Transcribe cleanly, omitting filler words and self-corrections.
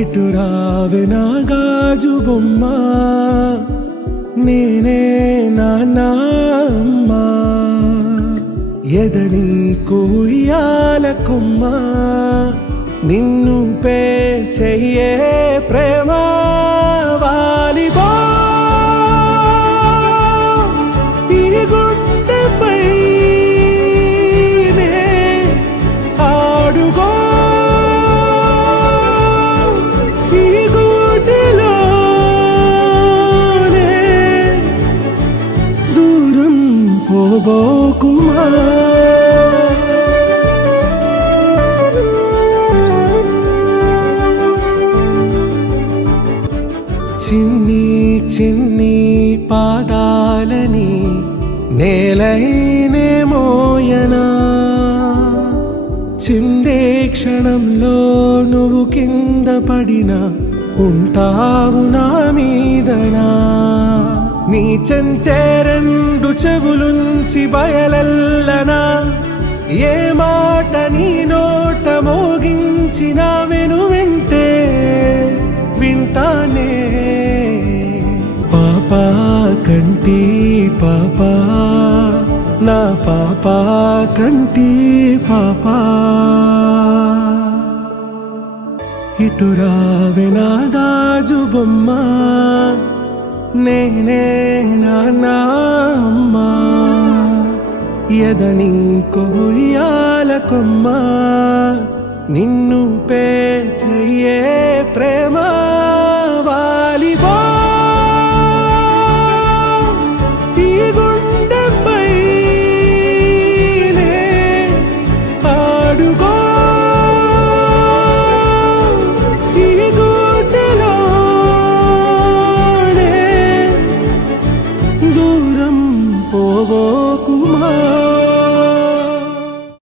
ఇటు రావే నా గాజు బొమ్మ, నేనే నాన్న అమ్మా. ఎదని కొయ్యాల కొమ్మ, నిన్ను పే చెయ్యే ప్రేమ వాలిబా. ఈ గుండెపై నే ఆడుగో, ఈ గూటిలోనే దూరం పోబోకుమా. చిన్ని చిన్ని పాదాలని నేలైనే మోయనా, చిందే క్షణంలో నువ్వు కింద పడినా ఉంటావు నా మీదనా. నీ చెంతే రెండు చెవులుంచి బయలెల్లనా, ఏ మాట నీ నోట మోగించినా వెను వింటే వింటానే. పాపా కంటి పాపా, నా పాపా కంటి పాపా. ఇటు రావే నా గాజు బొమ్మ, నేనే నాన్న అమ్మా. ఎదని కొయ్యాల కొమ్మ, నిన్ను పే చెయ్యే ప్రేమ